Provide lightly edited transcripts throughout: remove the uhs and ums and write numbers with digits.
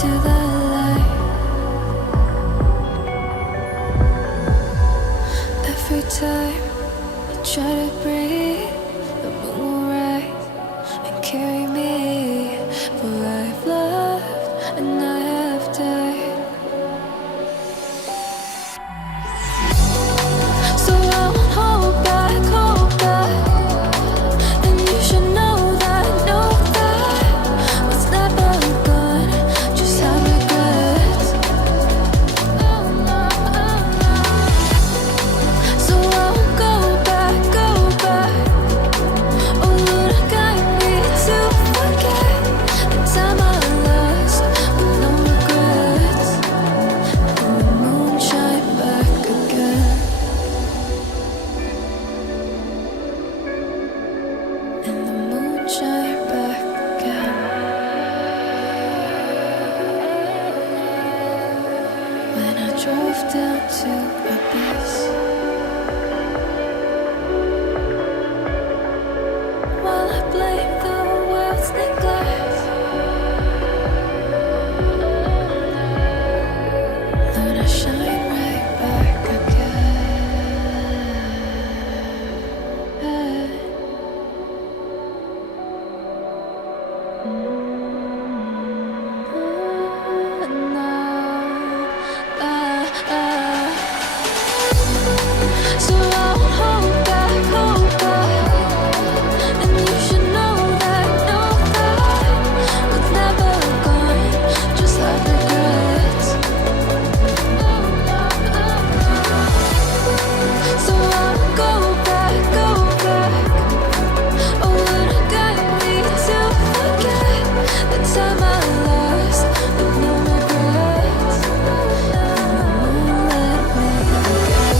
into the light. Every time I try to breathe, the moon will rise and carry me. For I've loved and I have died. So I won't hold back, hold back. And you should know that what's never gone just have regrets. So I won't go back, go back. Oh Lord, guide me to forget the time I lost with no regrets. And the moon shine back again. And the moon shine back again. When I drove down to abyss, while I blame the world's neglect, Lord, I shine right back again. So I won't hold back, hold back. And you should know that what's never gone just like regrets. So I won't go back, go back. Oh Lord, guide me to forget the time I lost with no regrets. And the moon let me forget.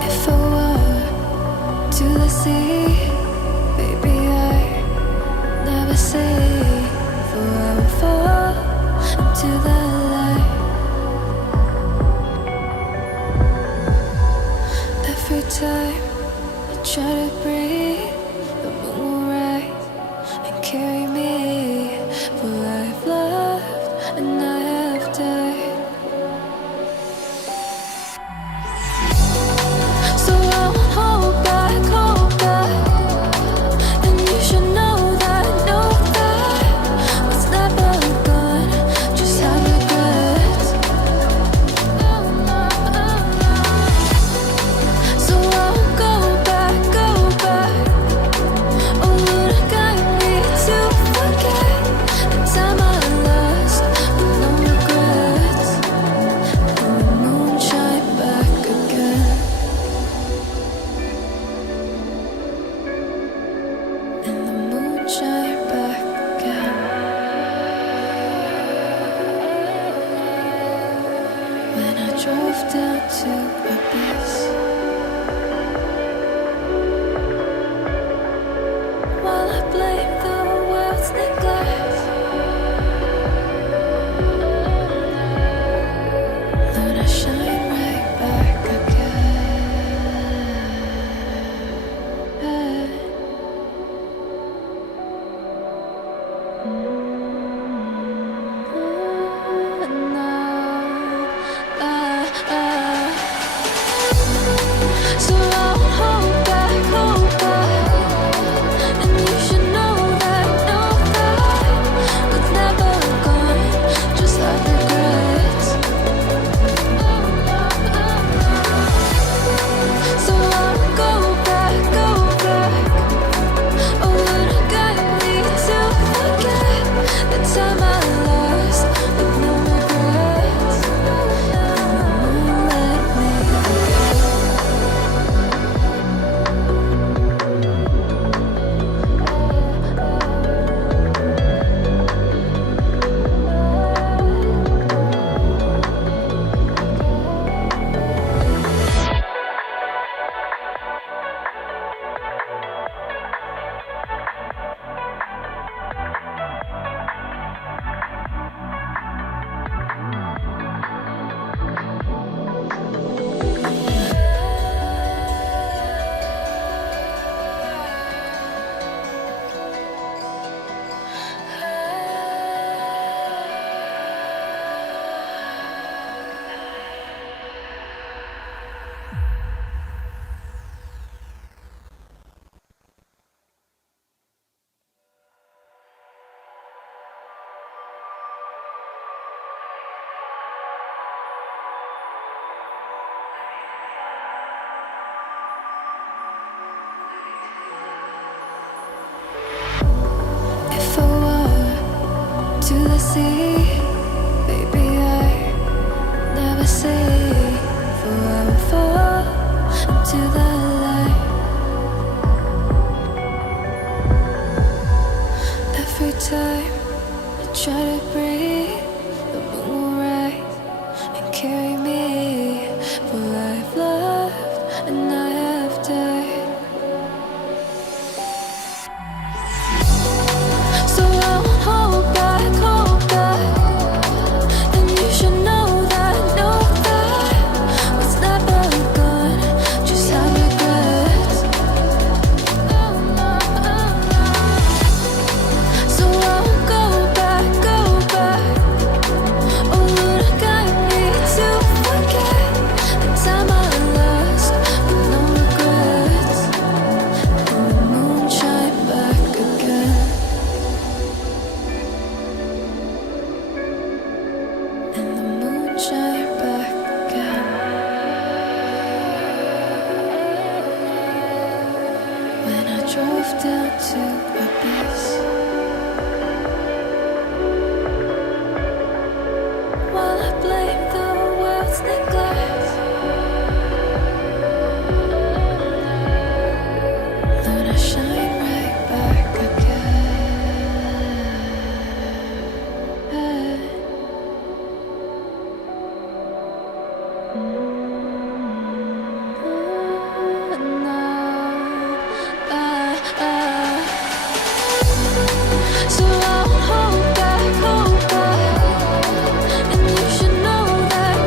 If I were to the sea, baby, I never say. For I will fall into the light. Every time I try to breathe, the moon will rise and carry me. For I've loved and I have died. So I won't hold back, hold back. And you should know that what's never gone just have regrets. So I won't go back, go back. Oh Lord, guide me to forget the time I lost with no regrets. And the moon shine back again. And the moon shine back again. When I drove down to abyss, while I blame the world's neglect, Lord, I shine right back again. sea, baby, I never say, for I will fall into the light. Every time I try to breathe, the moon will rise and carry me, for I've loved and I have died. So I won't hold back, and you should know that what's never gone, just have regrets. So I won't go back, oh Lord, guide me to forget the time I lost with no regrets, and the moon shine back again. And the moon shine back again. When I drove down to abyss, while I blame the world's neglect, Lord, I shine right back again. So I won't hold back, and you should know that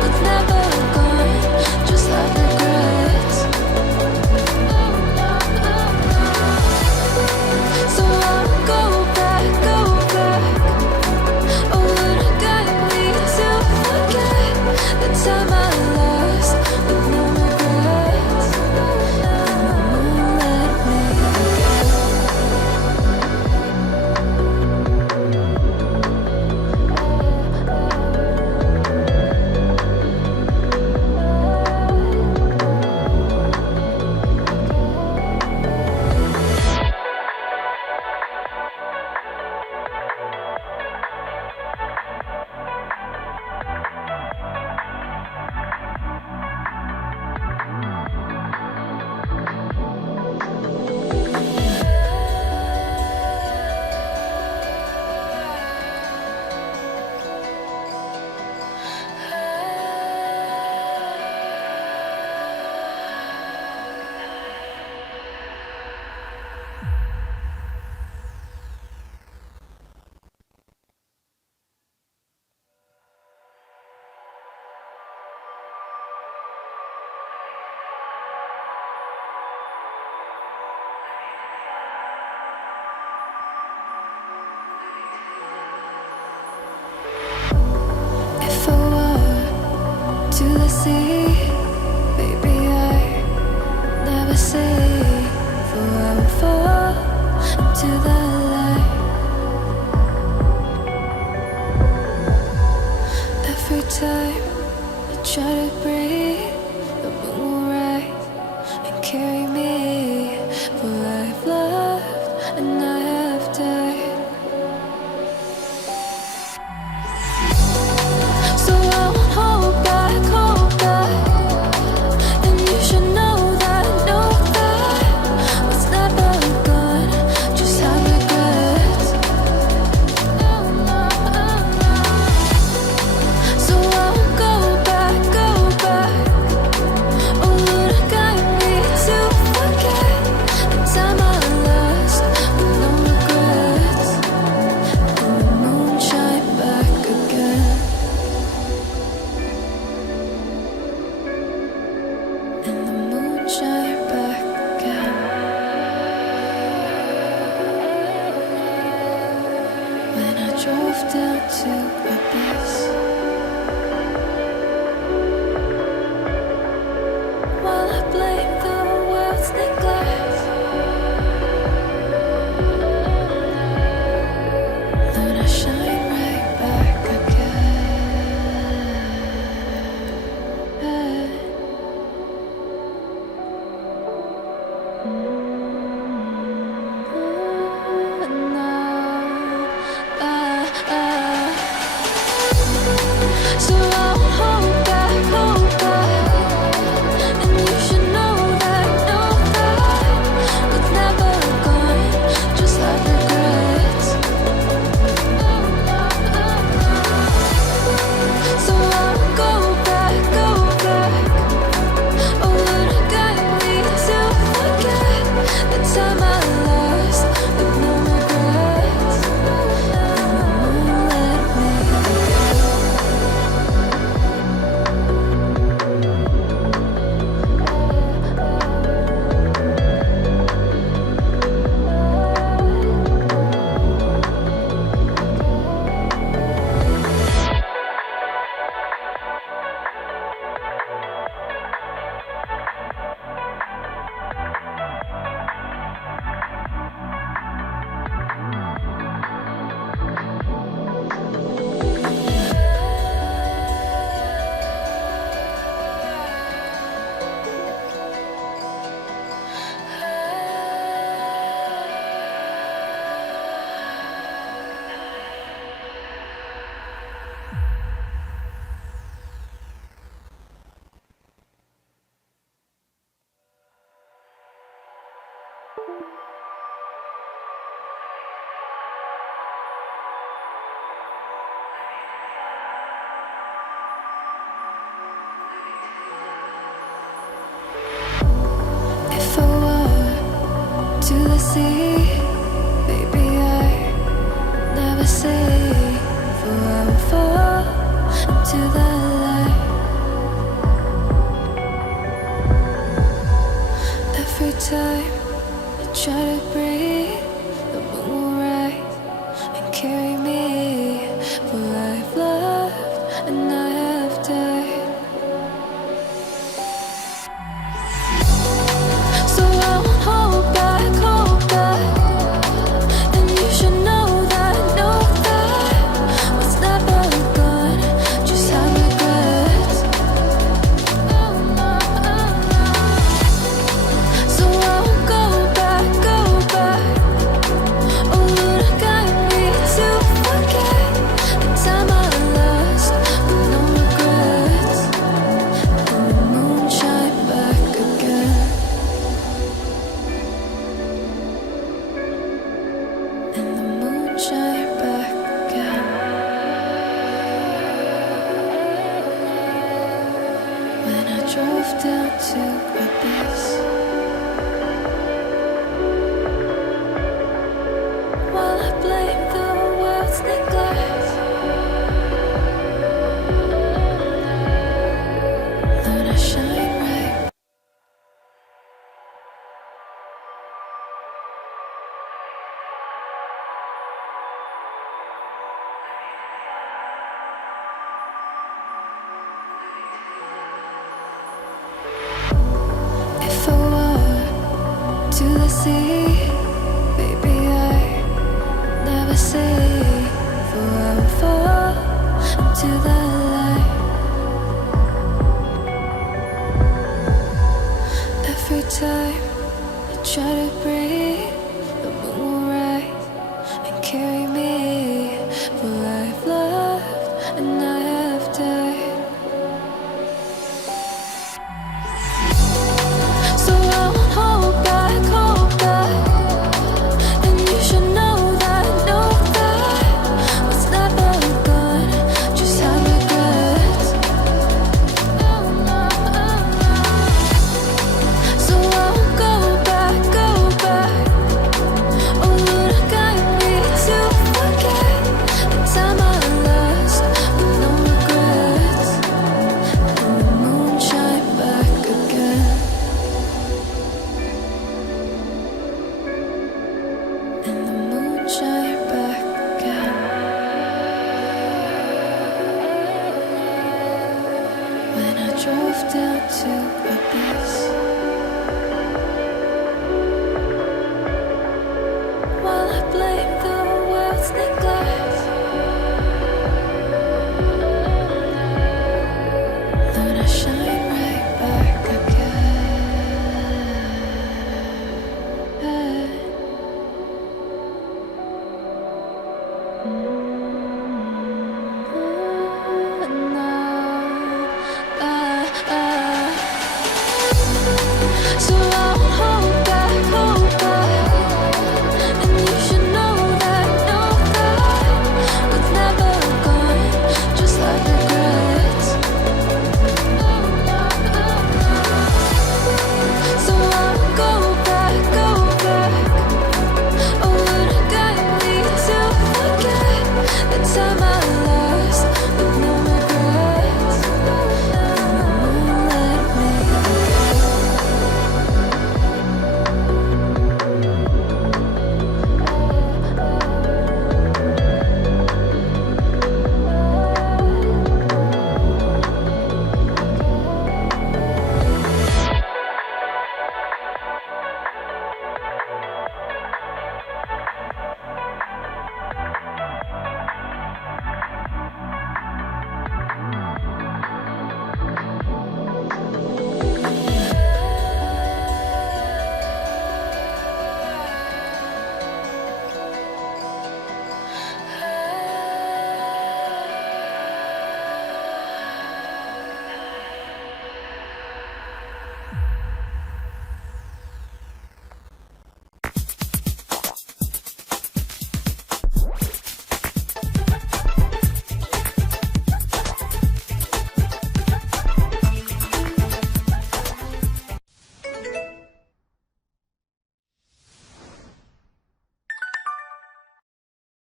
what's never gone, just have regrets. So I won't go back, oh Lord, guide me to forget the time I lost with no regrets, and the moon let me forget. If I walk to the sea, baby, I never say, for I will fall into the light. Every time I try to breathe, the moon will rise and carry me, for I've loved and I have died. So I won't hold back, and you should know that what's never gone, just have regrets. So I won't go back, oh Lord, guide me to forget the time I lost with no regrets, and the moon shine back again. And the moon shine back again. When I drove down to abyss, while I blame the world's neglect, Lord, I shine right back again. If I were to the sea, baby, I never say, for I will fall into the light. Every time I try to breathe, the moon will rise and carry me, for I've loved and I have died. So I won't hold back, and you should know that what's never gone just have regrets. So I won't go back. Oh, Lord, guide me to forget the time I lost with no regrets, and the moon shine back again. And the moon shine back again. When I drove down to Abyss, while I blame the world's neglect, Lord, I shine right. If I were to the sea, baby, I never say, for I will fall into the light. Every time I try to breathe,